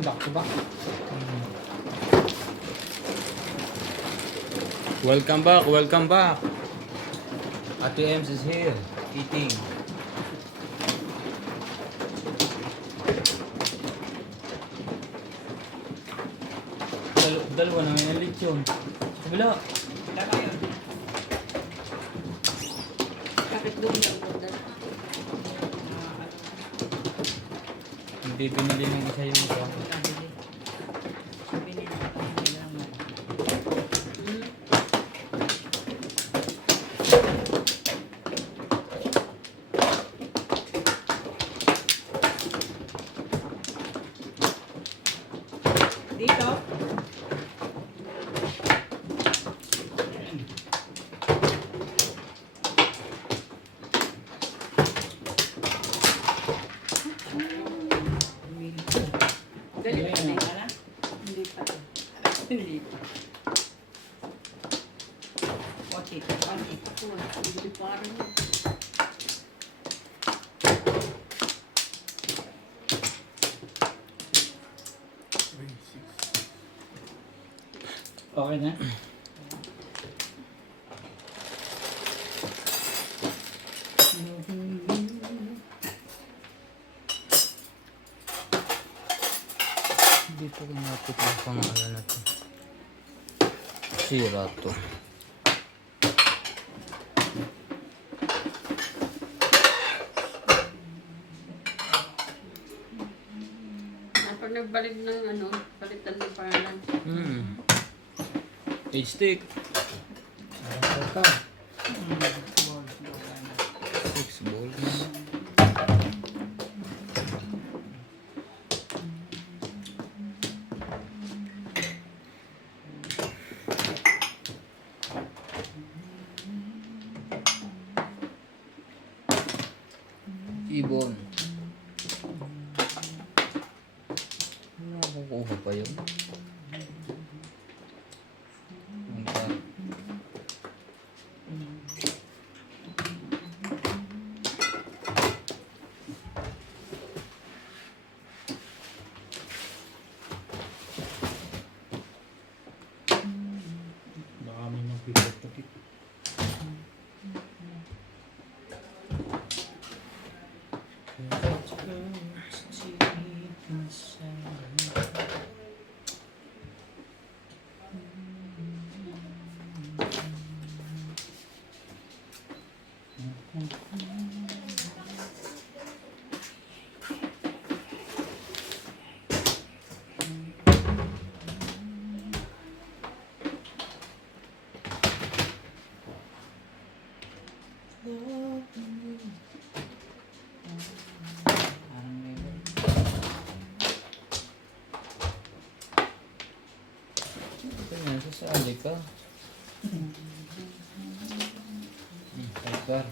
Back to back. Welcome back, welcome back. Ate Ems is here, eating. Dalawa na may lechon. Kabila. Dalawa yun. Kapit doon lang po. Hindi binili ng isa yung isa. Sabi nila ako hindi naman. Dito. Dali pa na pala? Hindi pa. Hindi pa. Watch it. Ako, hindi pa rin. Okay na. Dito ko napit ang pangalan na to. Sira to. Pag nagbalik ng ano, palitan ng pangalan. H-stick. Ito. 6 balls. Ibon. Nakukuha pa yun. Mangkar. Baka may magpipot-put. Sasali ka. Mangkar.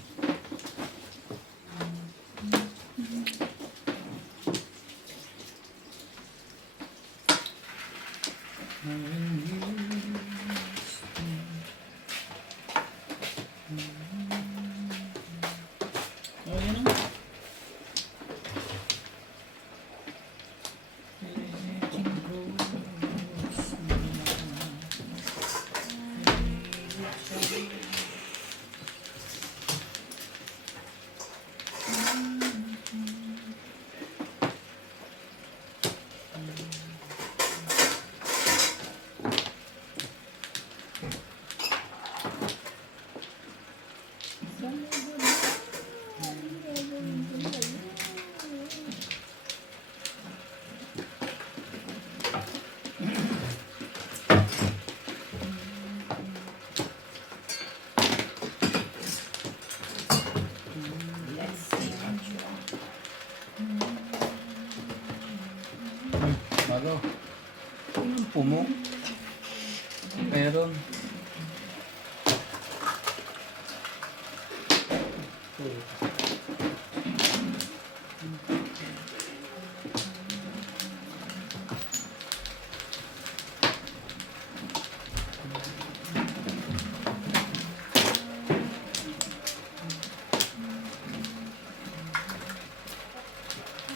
Bago. Anong pumo? Meron.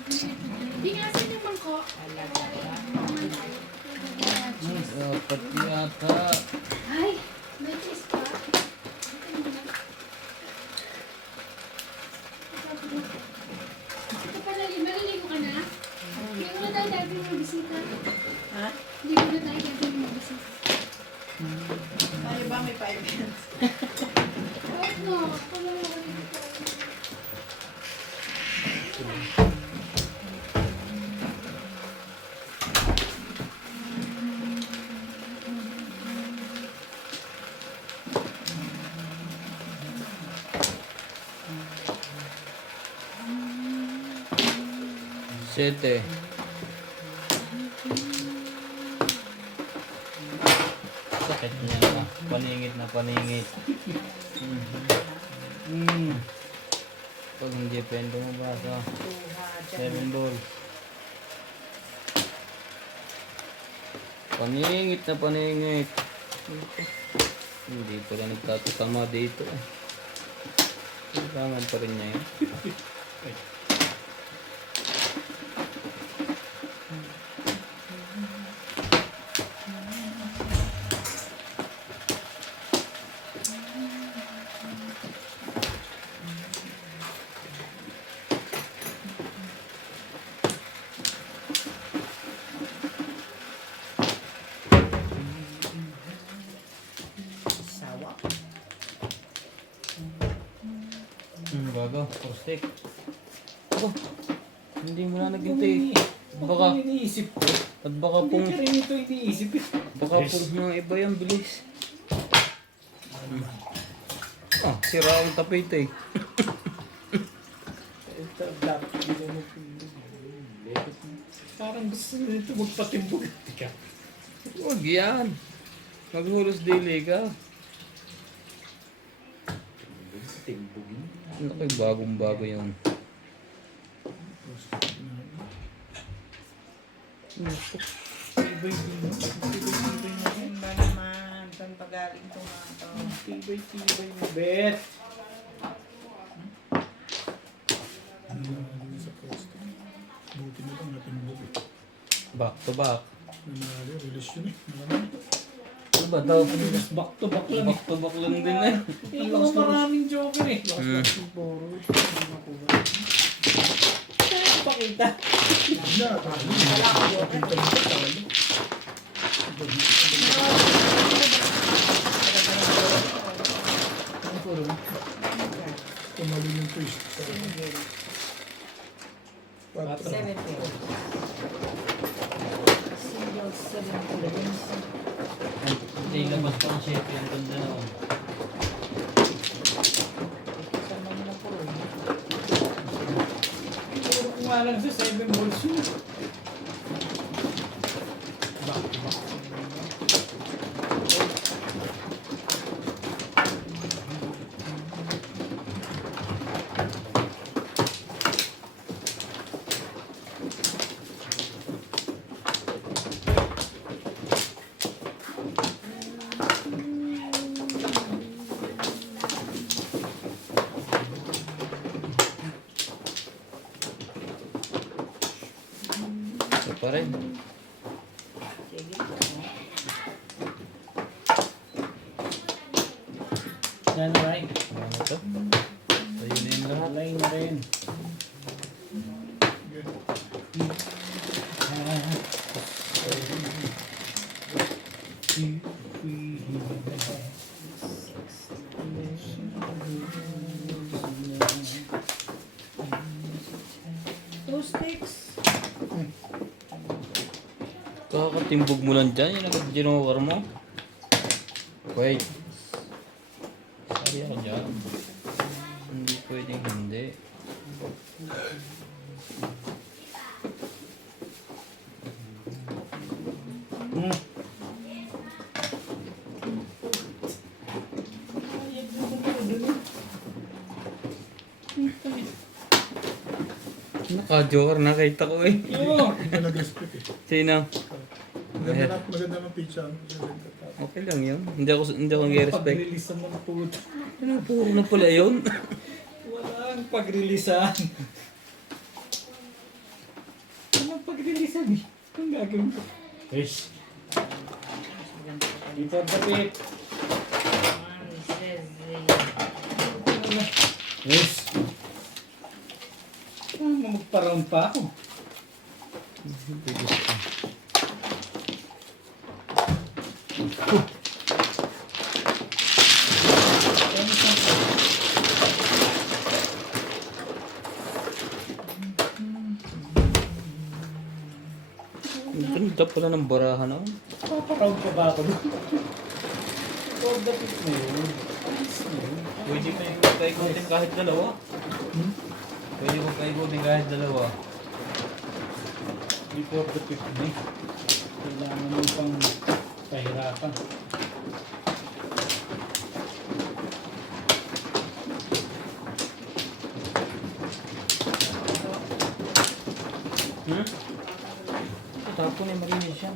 Hindi nga sa yung mangko. Dapat yata. Ay, may cheese pa. Ito pala, maliligo ka na? Hindi mo na tayo dati may bisita. Ha? Hindi mo na tayo dati may bisita. Tayo ba may 5 minutes? Bakit no? Wala mo ka dito. Sete. Sakit niya na. Paningit na paningit. Pag hindi pwede mo ba sa 7 ball. Paningit na paningit. Hindi pala nagtatatama dito eh. Kailangan pa rin niya yun. Sawa. Bago, prostek. Oh, hindi mo na naghintay. Baka, iniisip ko. at baka Hindi pong, ka rin ito iniisip eh. baka pong mga iba yung bilis. Ah, sira ang tapete eh. Ito, dapat hindi mo parang gusto nito magpatimbog. Tika. Huwag yan. Maghulos dili ka. Timbogin. Ano kay bagong bago yun? Tibay din mo. Tibay mo. Yan ba naman? Saan pa galing ito nga ito? Tibay mo. Bet. Buti na lang natimbog eh. Back to back. Nanalo, release yun eh. Malamang. Ano ba daw? Back to back lang eh. Back to back lang din eh. Eh, mga maraming joker eh. Mm. Forward. Hindi makuha. Kaya pakita. Wala. Wala ka joker. Ang puro. Tumali ng twist. Patro. 70. Single 70. Hindi labas pa ang shape yung ganda na. Sa mga na po. Puro ko nga lang sa 7 balls yun. Back to back. Ito pa rin. Sige. Yan na rin. Ano to? Tayo na yung lahat. Line na rin. Two sticks. Kakatimbog mo lang dyan. Yung nag-ginokar mo. Wait. Sorry ako dyan. Hindi pwedeng hindi. Naka-joker nakita ko eh. Oo. Ito nag-respect eh. Sino? Maganda ng pizza. Okay lang yun. Hindi ako nag-respect. Pag-release naman po. Ano, puro na pala yun. Walang pag-releasean. ng pag-releasean eh. Ang gagawin ko. Yes. Dito ang tapit. Yes. Magparoon pa ako. Bilis pa. Ang ganda pala ng barahan na. Paparoon pa ba ako doon? For the pit na yun. Ayos na yun. Pwede pa yung paikutin kahit dalawa. Pwede mo paikutin kahit dalawa. Before the pit na eh. Kailangan mo pang pahirapan. Hmm? Tapon eh, marinis siya.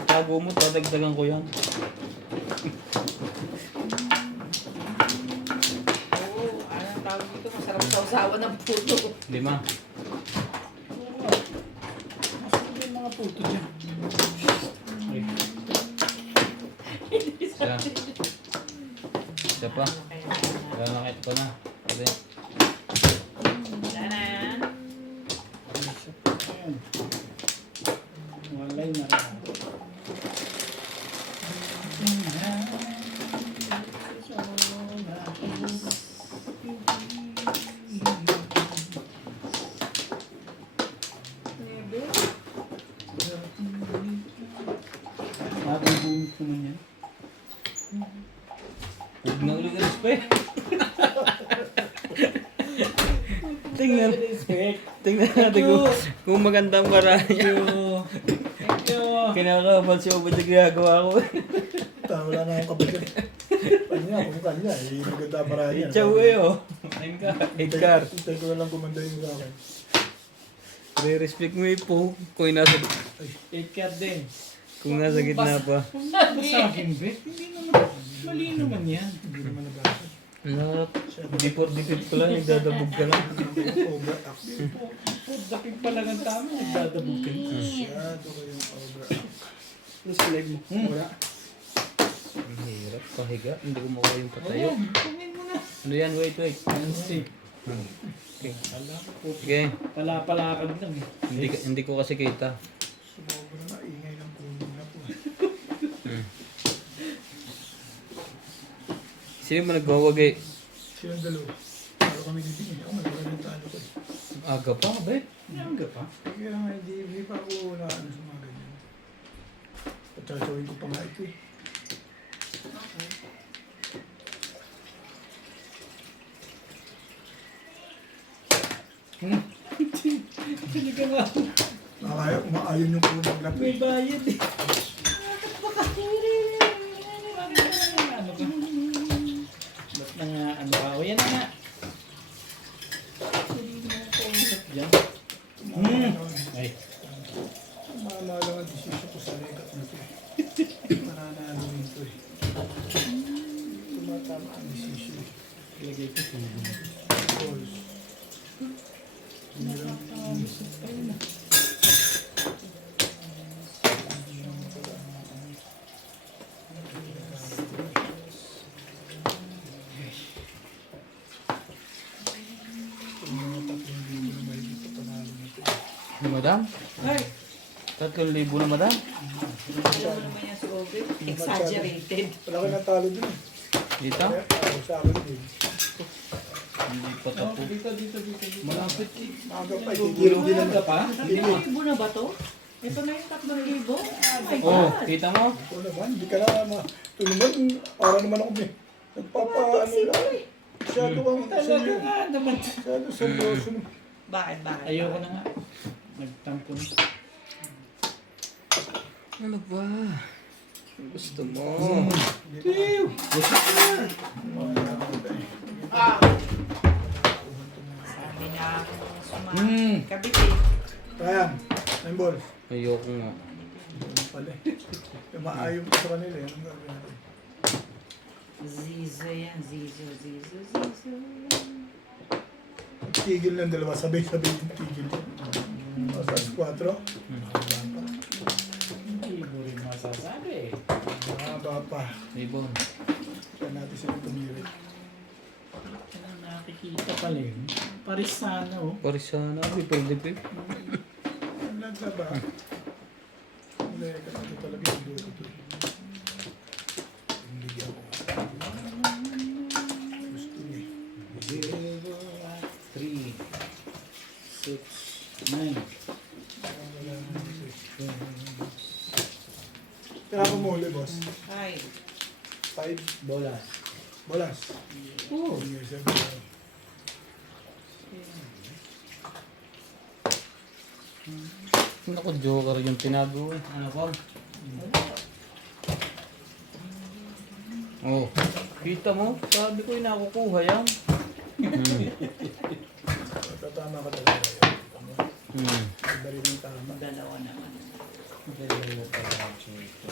Itago mo, dadagdagan ko yan. Oo, anong tawag dito? Masarap sa usawa ng puto. 5. Masarap yung mga puto dyan. Ay, Isa. Isa pa. Lalakit ko na. Kasi, Tanan! isa pa yan. Walay na rin. Mabibunit naman yan. huwag na ulit respect. Tingnan. Respect. Tingnan natin kung magandang barahan niya. Thank you. Kinakabal siya ba sa ginagawa ko? Wala na akong kabagay. Kanya, kung kanya, eh, maganda para yan. Ikaw eh oh. Edgar. Hintay ko na lang kumanda yung sa akin. Re-respect mo yung po. Kung nasa, Take care din. kung nasa gitna pa. Kung nasa sa akin, Bet, hindi naman. Mali naman yan. Hindi naman nabasa. Ano? Dipot-dipit pa lang, nagdadabog ka lang. Overact. Dakit pa lang ang tama, nagdadabog ka. Masyado ko yung overact. Ano sa leg mo? Wala. Ang hirap, pahiga. Hindi ko makuha yung patayo. Kunin mo na. Ano yan? Wait. Nancy. Okay. Alam ko. Okay. Palapalakad lang eh. Hindi ko kasi kita. Sumobra na, ingay ng kunin na po. Sino mo nagwawagay? Silang dalawa. Talo kami dito eh. Ako malaga ng talo ko eh. Aga pa, bet. Nangga pa. Kaya nga, hindi pa ako wala ano sa mga ganyan. Patsasawin ko pa nga ito eh. Hindi ka nga. Nakakaya, umaayon yung kulong ng May lapit. bayad eh. Ano ka? Ba't na nga, ano ka? O yan na nga. Hindi mo ko usap dyan. Ay. Mahal ang desisyon ko sa legat na ito eh. Mananalo rin ito eh. Tumatama ang desisyon. Ilagay ko sa Balls. ayun na. Madam? Ay! 3,000 na, madam? Alam mo naman yan si Ovid. Exaggerated. Wala ka natalo dun eh. Dito? Kaya ako sa akin din. Hindi pa Oh, tapo. dito. Malapit eh. Maaga pa, ititiro din Ano na. ka pa? 3,000 na ba to? Ito na yung 3,000. Oh my Oh, God. kita mo? Ito naman, hindi ka na ito naman, para naman ako may nagpapa-ano lang. Masyado kang Talaga seryo. nga naman. Masyado seryoso. Bakit? Ayoko na nga. Nagtampo na. Ano ba? Gusto mo? Tiyo! Sabi na akong Hmm. kabit eh. Ryan, nine balls. Ayoko nga. Ano pala eh. Yung maayon ko sa kanila eh. Anong gagawin natin? Zizo yan. Zizo. titigil ng dalawa, sabay-sabay yung tigil. O, sa 4. Hindi mo rin masasabi. Mahaba pa. Ibon. Kaya natin sila tumirit. Kailang nakikita pala yun. Paris sana oh. Parisana, pwede pa. Ang nagtaba. Hindi, kasi talaga yung dulo ito. Hindi ako. Gusto niya. 3, 6, 9. Kaya ako muli, boss. Ay. 5 Bolas. bolas. Oh. Years ago. Naku, joker yung tinago eh. Ano pa? Oh, kita mo? Sabi ko yung nakukuha yan. Tatama ka talaga. Dali ng tama. Dalawa naman. Dalawa pala ito.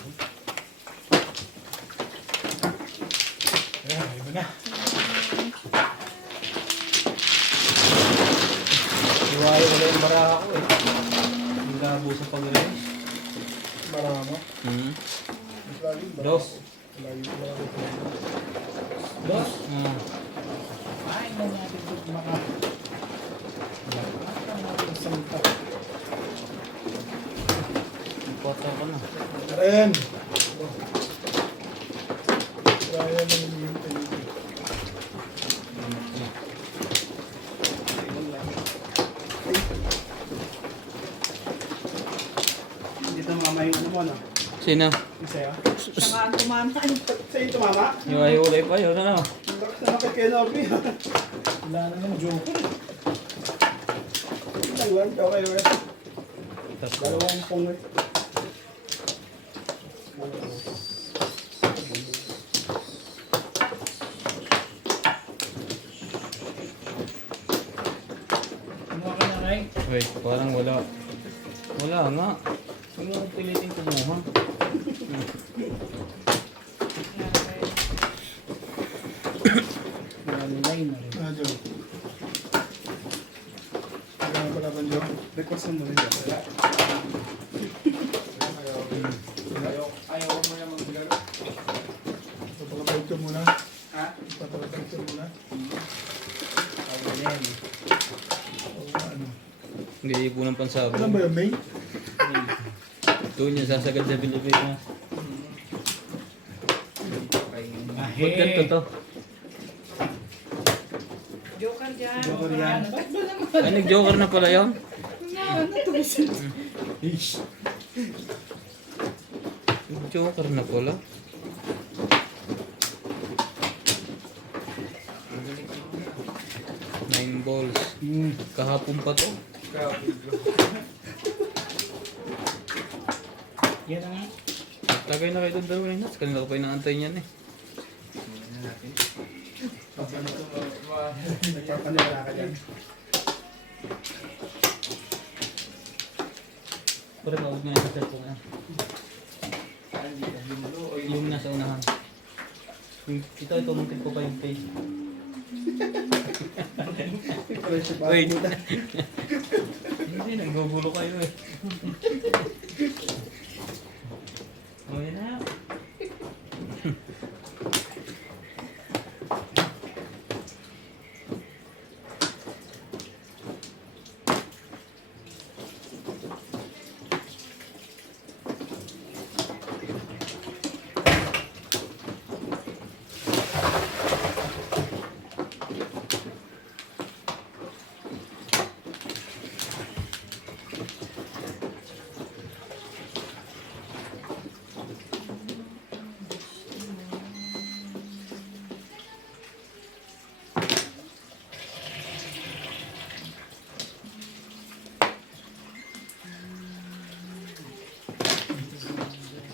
Ayan, iba na. Iwayo wala yung baraha ko eh. Yung labo sa pag-race. Marama. Mas lagi ba? Dos. Lagi ko. Dos. Ay, Ano natin ito maka... Ano natin salita? Ipota ka na. Ren. Kaya naman yung pinili. Dito mama yung ano mo, no? Sino? Yung sa'yo? siya nga ang tumaman. Sa'yo ito mama? Yung ayulay pa yun, ano? Nakit kayo Norby. Wala naman joker. Dalawan, okay, okay. Tapos, Dalawang pong eh. Ano ka na, Ray? wait, parang wala. Wala nga. Huwag mo pilitin kumuha. Nalilay na rin. Ah, Joe. Kaya nga pala Joe. Request mo rin yan. Ayaw mo naman maglaro. Papakapag ka muna. Ha? Papakapag ka muna. Ayaw yan. O, ano. Hindi po ng pansabong. Alam ba yun, May? Ito niya sasagad sa Pilipinas. Ba't ganito to? Joker dyan. Joker yan. Ba't ba naman? Ay, nag-joker na pala yun? Nag-joker na pala. Nine balls. Kahapon pa to. Yan ang... Tagay na kayo doon daw eh. Kanina ko pa inaantay niyan eh. Nagpapaniwala ka dyan. Pero mawag nga sa cellphone yan. Yung nasa unahan. Ito, muntin ko pa yung page. Wait. Hindi, naggugulo kayo eh. Oh, yan na.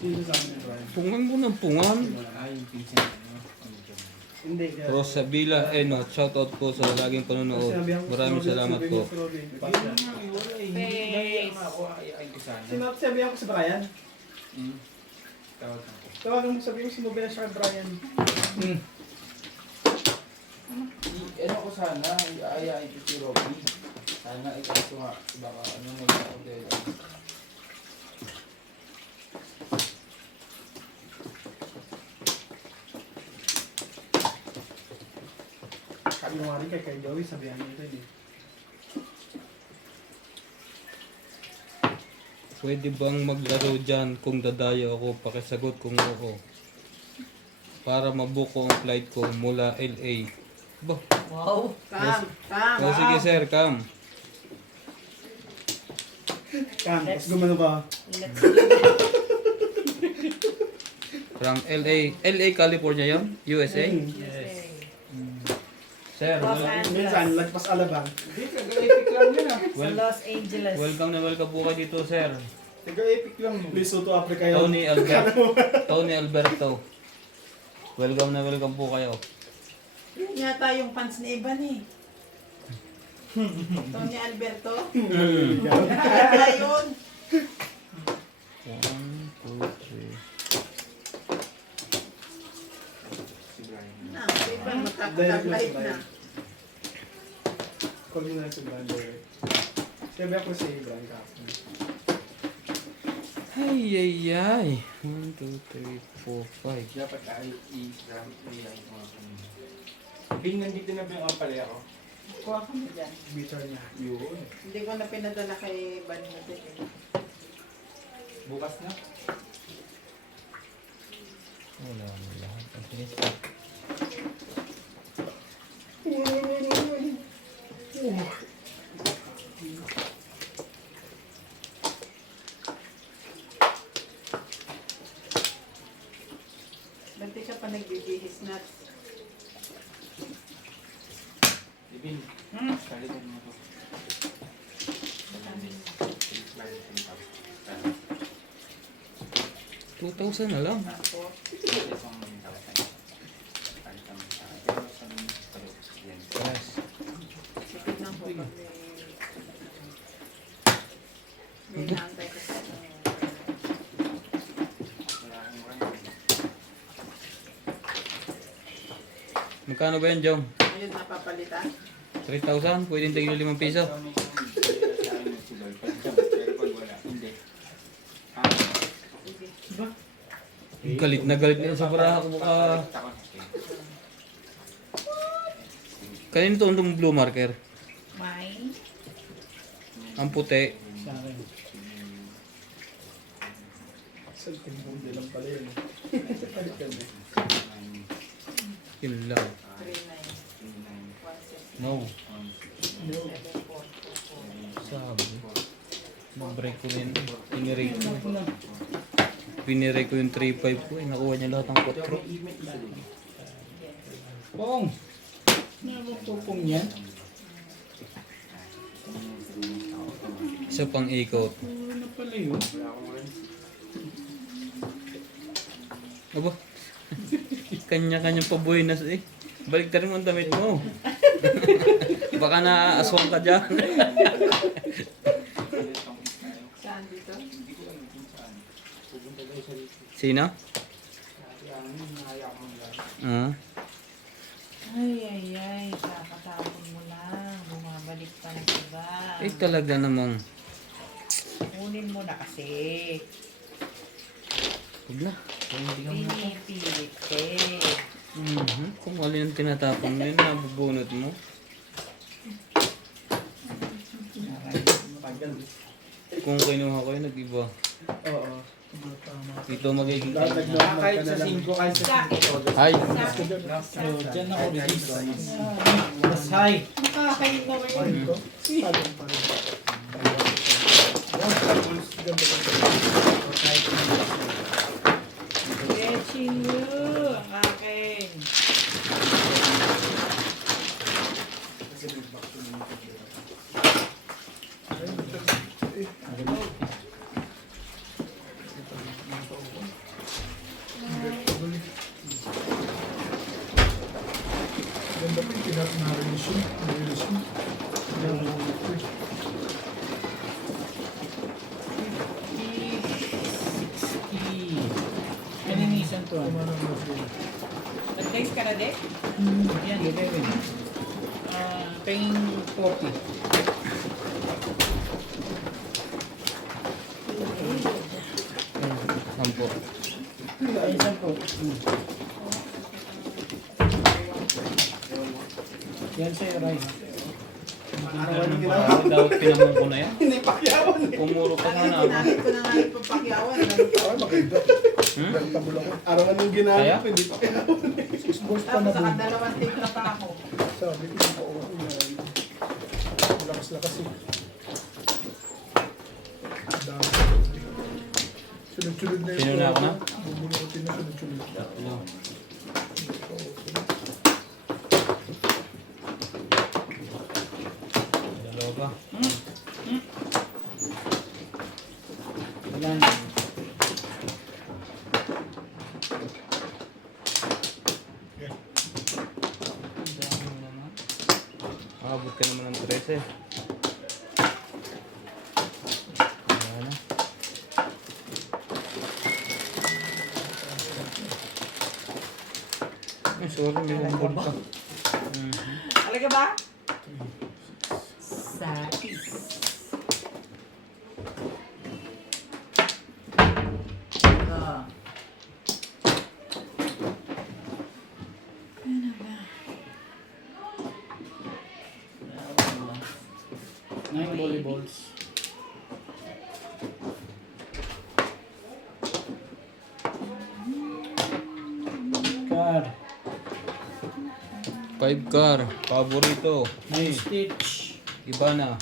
Sino sa amin yung Brian? Pungan mo ng pungan. Hindi. Rosabila Eno, shoutout po sa laging panonood. Maraming salamat po. Sinabi ako si Brian. Tawagan mo sabihin mo si Mobile siya kay Brian. Ano ko sana, aayain ko si Robby. Sana ikaso nga, baka ano may model. Sabi nga rin kay Joey, sabihan niyo rin eh. Pwede bang maglaro dyan kung dadayo ako? Pakisagot kung oo. Para mabuko ang flight ko mula LA. Ba? Wow. Oh, sige sir, come. Kam, tapos gumano ba? Let's From LA. LA, California yun? USA? Yes. Sir, Minsan, lagpas alabang. Hindi, taga-epic lang yun ah. Sa Los Angeles. welcome na welcome po kayo dito, sir. Taga-epic lang yun. Please, to Africa yun. Tony Alberto. Welcome na welcome po kayo. Yun yata yung pants ni Ivan eh. Tony Alberto. Mm. Kaya yun. 1, 2, 3. Na, Ivan magkakatag-light na. Call mo na si Brian Derek. Sabi ako si Brian Kaplan. Ay, ay, ay. 1, 2, 3, 4, 5. Dapat i-gamit mo yan mga kanina. Bing, nandito na ba yung ampalaya ko? Kuha ka mo dyan. Bitter niya. Yun. Hindi ko na pinadala kay Banimutin eh. Bukas na. Wala mo lahat. Ang tinis. Ba't di ka pa nagbibihis na? Ibin, Hmm? salitan mo to. 2,000 na lang. Ako. Yes. Sikit ng po pag may naantay ko sa Magkano ba yan, Jong? Ayun, napapalitan. 3,000? Pwede tigil 5 piso. Sige. Galit na sa para ako mukha. Kanino to itong blue marker? Mine. Ang puti. Sa akin. Sa timbong lang pala yun. Yun lang. 3,900. 1,600. No. 7,400. Sabi. Mag-break ko yun. Pinirate ko. Pinirate ko yung 3.5 ko. Nakuha niya lahat ng 4. Pong! Nakakapupong yan. Isa pang ikot. Ano pala yun? Aba. Kanya-kanyang pabuhinas eh. Balik ta rin mo ang damit mo. Baka naaaswang ka dyan. Saan dito? Sino? Ay, kakatapon mo lang. Bumabalik pa ng iba. Eh talaga namang. Kunin mo na kasi. Huwag na. Pinipilit eh. Kung alin ang tinatapon mo yun, nabubunot mo. Kung kinuha ko yun, nag-iba. Oo. Ito magiging Kahit sa 5, kahit sa 5. Hi! So, dyan ako release. Mas high. Nakakain na rin. Ito, talong pa rin. Getching you. Ang akin. Ganda pa yung pinaka-release yun. Release yun. Kaninisan to. Kumanang na siya. Nag-guys ka na, Dek? Yan, 11. Paying 40. Sampo. Ay, 10. Yan sa'yo, Ray. Arawan yung ginawa. Dapat pinamong ko na yan. Hindi pakyawan. Pumuro pa sana ako. Ginamit ko na nga yung papakyawan. Ay, maganda. Hmm? Nagtabol ako. Arawan yung Kaya? ginamit ko, hindi pakyawan. 6 balls pa na Tapos doon. saka dalawang timpla pa ako. Sabi ko, oo, yan. Lakas-lakas eh. Dami. Sunod-sunod na yun. Sino na ako na? Bumunutin na sunod-sunod. Ano? Dalawa pa. Wala na. Abot ka naman ng 13. Wala na. Ay, sorry, may humbol ka. Talaga ba? Sapis. Ah. Ano ba? 9 volleyballs. Car. 5 car. Paborito. May stitch. Iba na.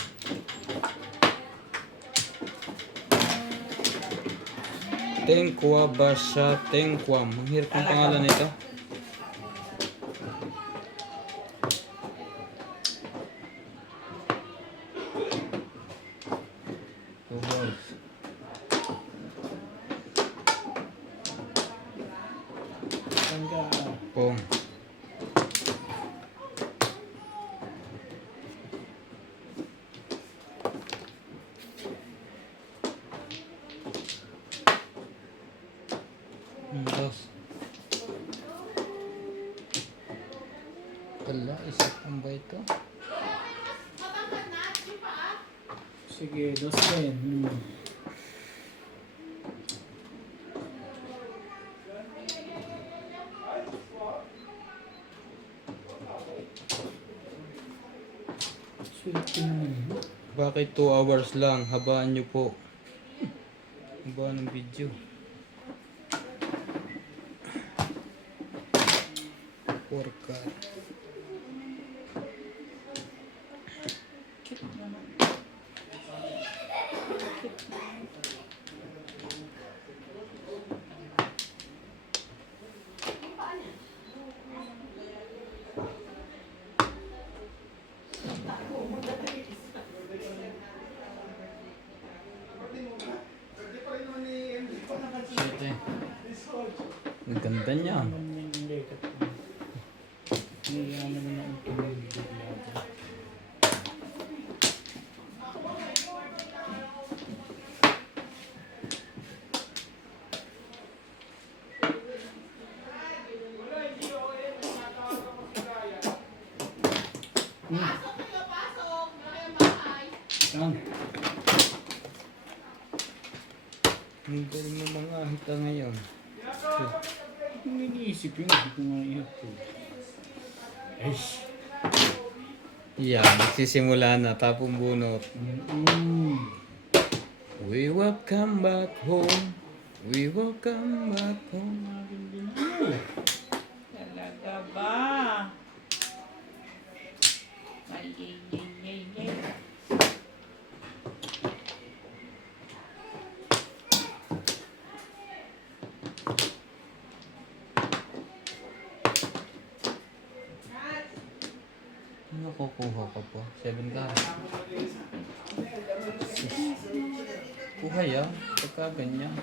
Tengkwa Basha Tengkwam. Ang hirap ng pangalan nito. Two balls. Tangga. Pong. Dos. Wala, isa pang ba ito? Sige, 2 din. Swerte naman yun. Bakit 2 hours lang? Habaan nyo po. Habaan ng video. Porka. Siyete. Ang ganda niya. Yan. Ang galing ng mga hita ngayon. Hindi iniisip yun. Hindi ko nga ito. Eish. Yan, nagsisimula na. Tapong bunot. We will come back home. We will come back home. Talaga ba? Ay, ay, ay, ay, ay. Nakukuha ka po. 7 ka. Kuha yan. Pagka ganyan.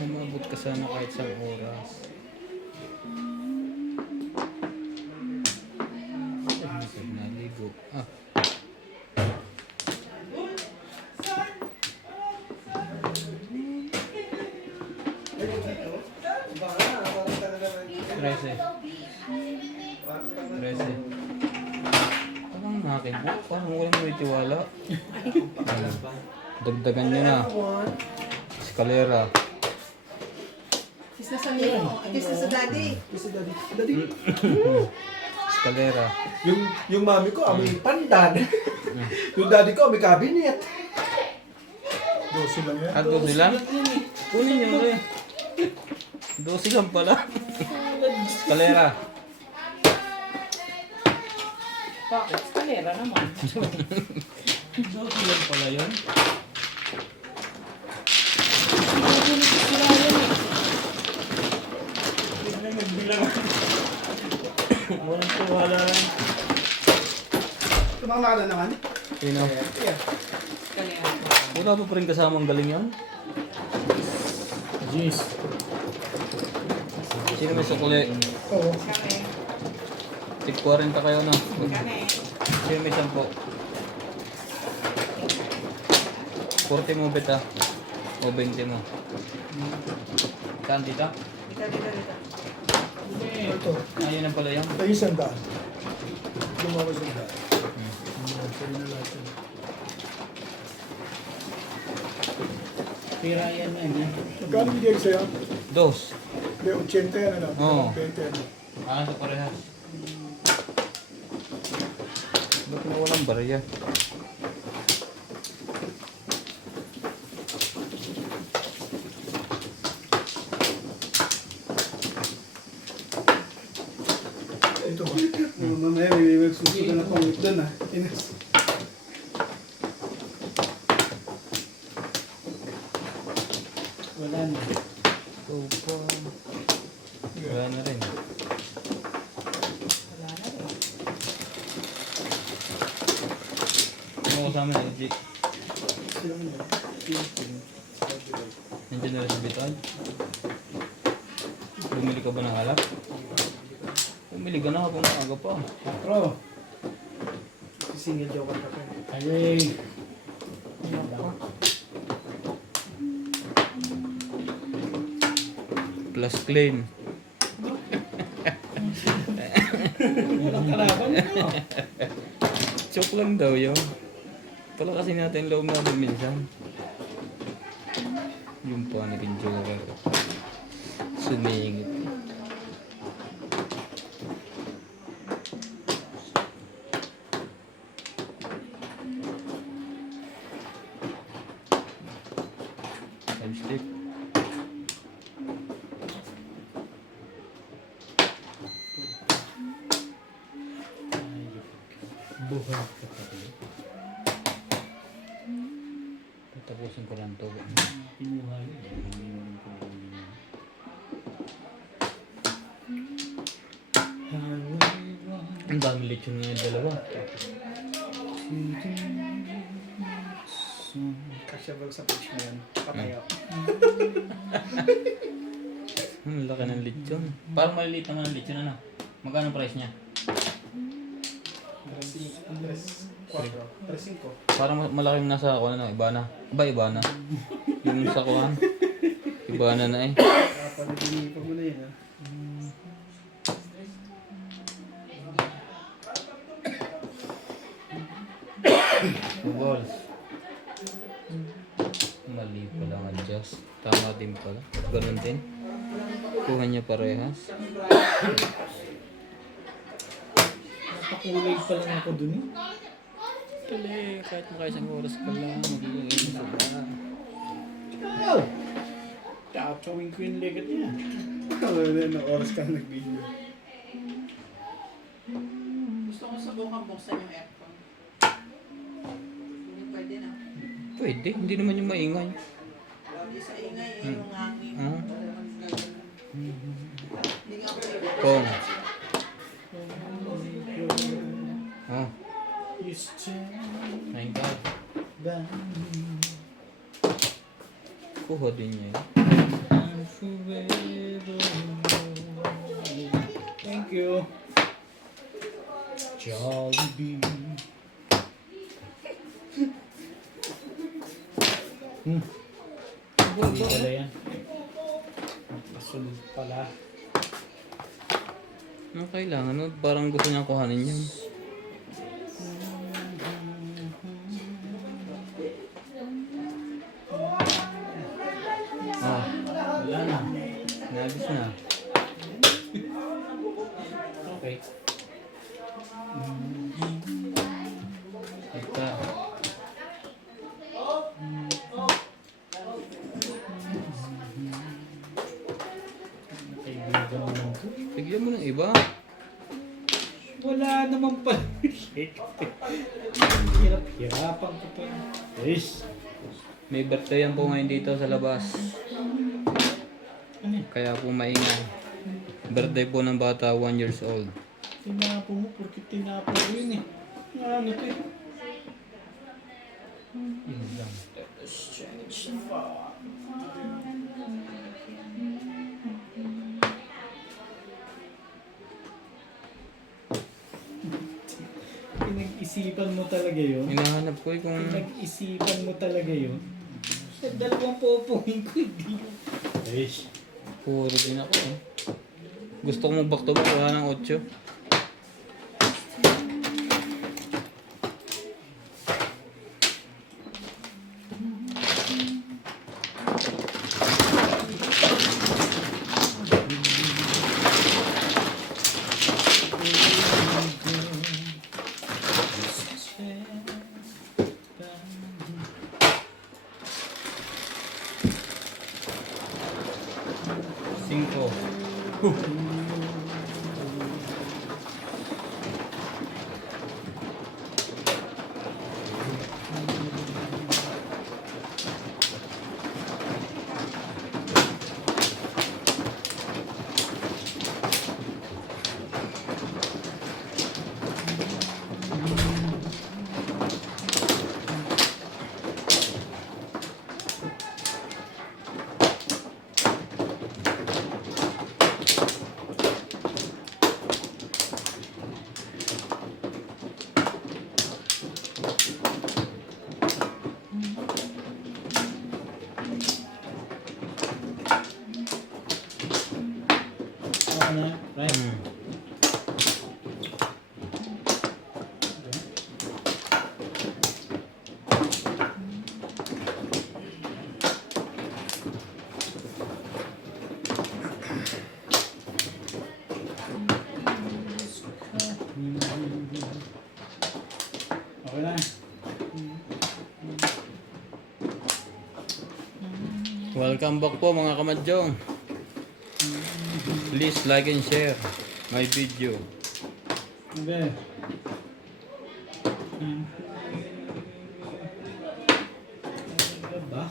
Umabot ka sa Parang nakin po. Parang walang may tiwala. Dagdagan nyo na. Eskalera. Kiss na sa iyo. Kiss na sa daddy. Kasi daddy. Eskalera. Yung mami ko, amoy pandan. Yung daddy ko, amoy cabinet. 12 lang yan. At 12 lang? Kunin nyo ulit. 12 lang pala. Eskalera. Bakit? Kalera naman. 12 lang pala yun. Walang tiwala lang. Tumama na naman. Sino? Yeah. Kalera. Wala pa rin kasamang galing yan? Jeez. Sino may sukli? Oo. Kami. Tig 40 kayo na. Kami. Sino may 10? 40 mo beta. O 20 mo. Saan dito? Dito. Ito. Ayun na pala yan. Ito yung sandaan. Gumawa sandaan. Sa'yo na lahat yun. Pira yan yan. Magkano bigay ko sa'yo? Dos. May 80 yan, ano? Oo. 20 yan. Ah, ito parehas. Ba't na walang barya? Ito ba? Mamaya may magsusunod na pangit doon ah. Wala na. Ito pa. Wala na rin. Wala na rin. Ano kasama na, LG? Nandiyan na rin sa Bitoy? Bumili ka ba ng alak? Bumili ka na habang maaga pa. Patro. Single joker ka pa. Ayay. Plus clean. Walang kalaban ko. Joke lang daw yun. Pala kasi natin loob natin minsan. Yung pa naging joker. Sumingit. Time stick. Buhay ka pa rin. Tatapusin ko lang to. Pinuha yun. Hindi mo rin kukunin yun. Ang dami lechon nga yung dalawa. Kasya ba sa pitch mo yan? Patayo. Ang laki ng lechon. Parang maliliit naman ang lechon, ano? Magkano price niya? 3-4. Parang malaking nasa ako na, iba na. Iba na. Yung sa kuhan. Iba na eh. Panaginip pa mo na yun ah. Balls. Mali pala ang adjust. Tama din pala. Ganun din. Kuha niya parehas. Napakulay pa lang ako dun eh. Tali, kahit makaisang oras ka lang, magiging inis ka na. Oh! Tatawin ko yung legat niya. Wala na oras ka nag-video. Gusto ko subukan buksan yung aircon. Hindi pwede na. Pwede, hindi naman yung maingay. Hindi sa ingay eh, yung hangin. Ah. Hindi nga pwede. Kong. Oh, Yes, my God. Kuha din niya yun. Thank you. Jollibee. Hindi pala yan. Pasunod pala. Anong kailangan mo? Parang gusto niyang kuhanin yun. Oh, Wala na. nabis na. Okay. Ika. Kaibigan mo lang to. Bigyan mo ng iba. Wala naman pala. Hirap-hirapan ko pa. Yes. May birthday yan po ngayon dito sa labas. Ano yan? Kaya po maingay. Birthday po ng bata, 1 years old. Tinapo mo, porque tinapo ko yun eh. Ano to eh? Yun lang. Pinag-isipan mo talaga yun. Hinahanap ko kung Pinag-isipan mo talaga yun. Sa dalawang popohin ko, hindi mo. Yes. puro din ako. Eh. Gusto ko mag-back to back, wala ng 8. Cinco. Okay na, right? Okay na. Welcome back po mga kamadyong. Please like and share my video. Okay. Ano ba?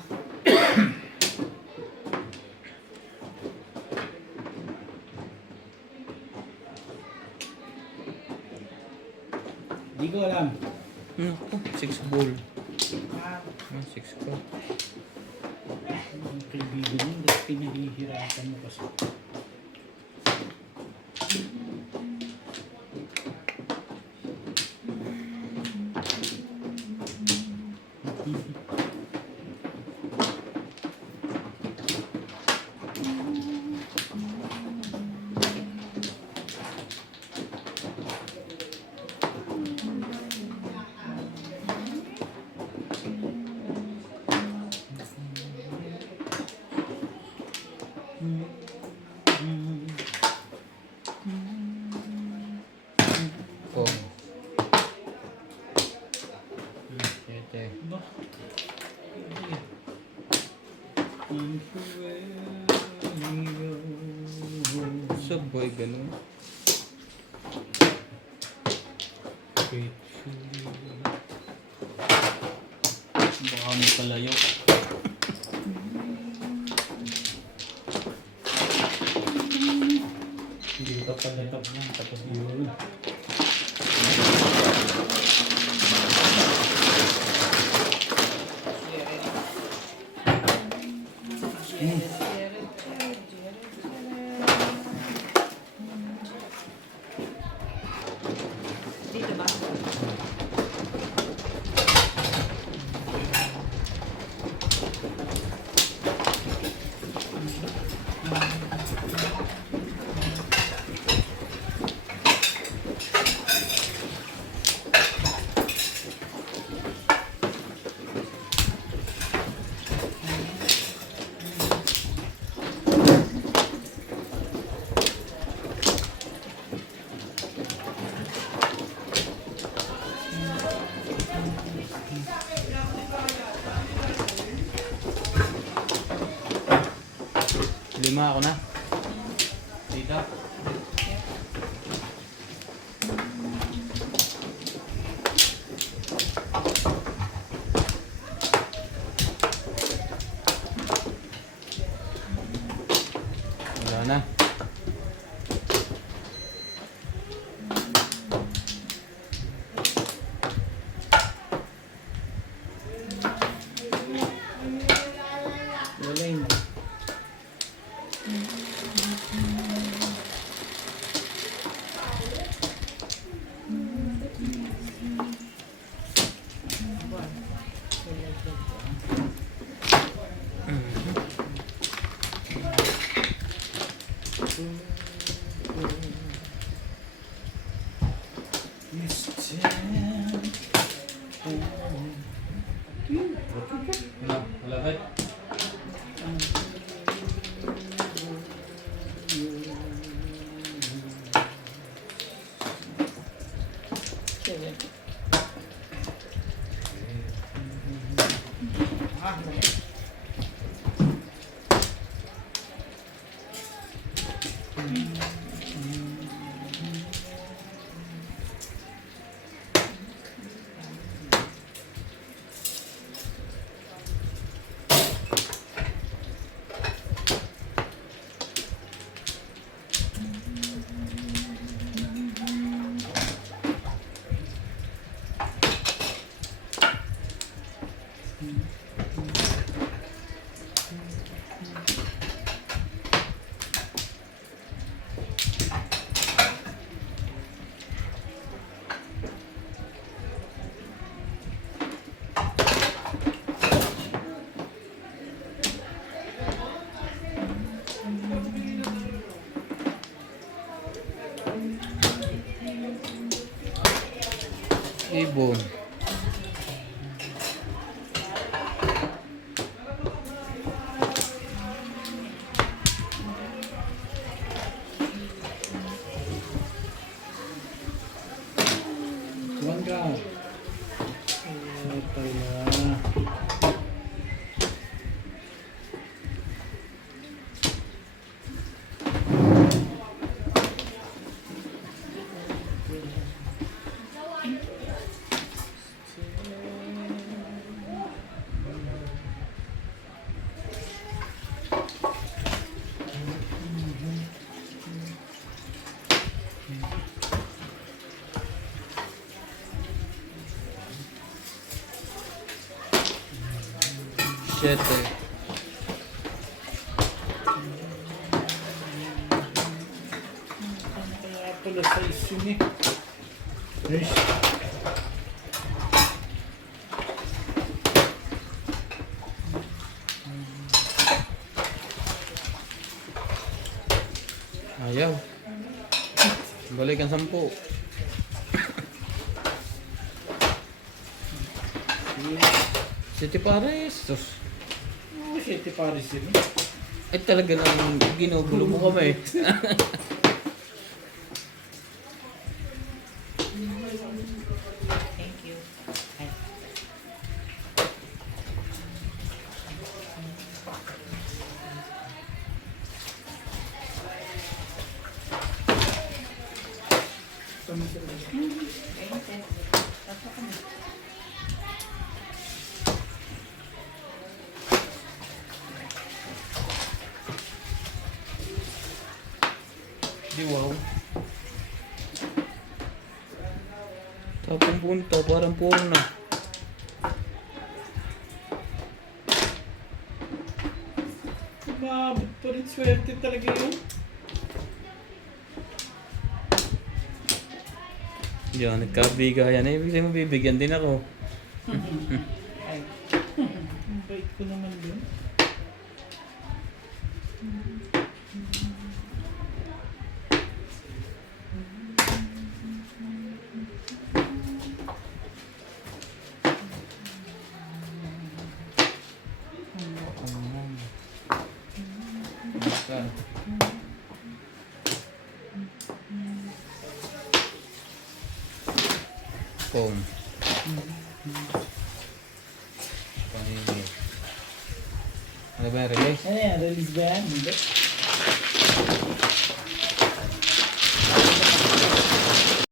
Di ko alam. Naku, 6 ball. 6 pa. Ang kaibigan mo, ba't pinahihirapan mo kasi? Oh. 7. Ba? Subway, ganun. Baka may palayo. Hindi ka palatap na, tapos yun. Dito ba? 5 ako na. Dito. Wala na. Wala yun. Wala ba? Ibon. One ka. Ano pala? Siyete. Kaya pala sa isun eh. Eish. Ayaw. Balik ang 10. Siti pares. Sus. Oh, shit, Paris yun. Ay talaga lang ginugulo mo kami. Thank you. Ay. Thank you. Tapos ka na. Di wow. Tapong punta, parang puro na. Umabot pa rin, swerte talaga yun. Yan, nagkabigayan. Eh, ibig sabihin mabibigyan din ako. Ay. Ang bait ko naman dun. Saan? Foam. Panini. Ano ba yung release? Ano yan? Release ba yan? Hindi.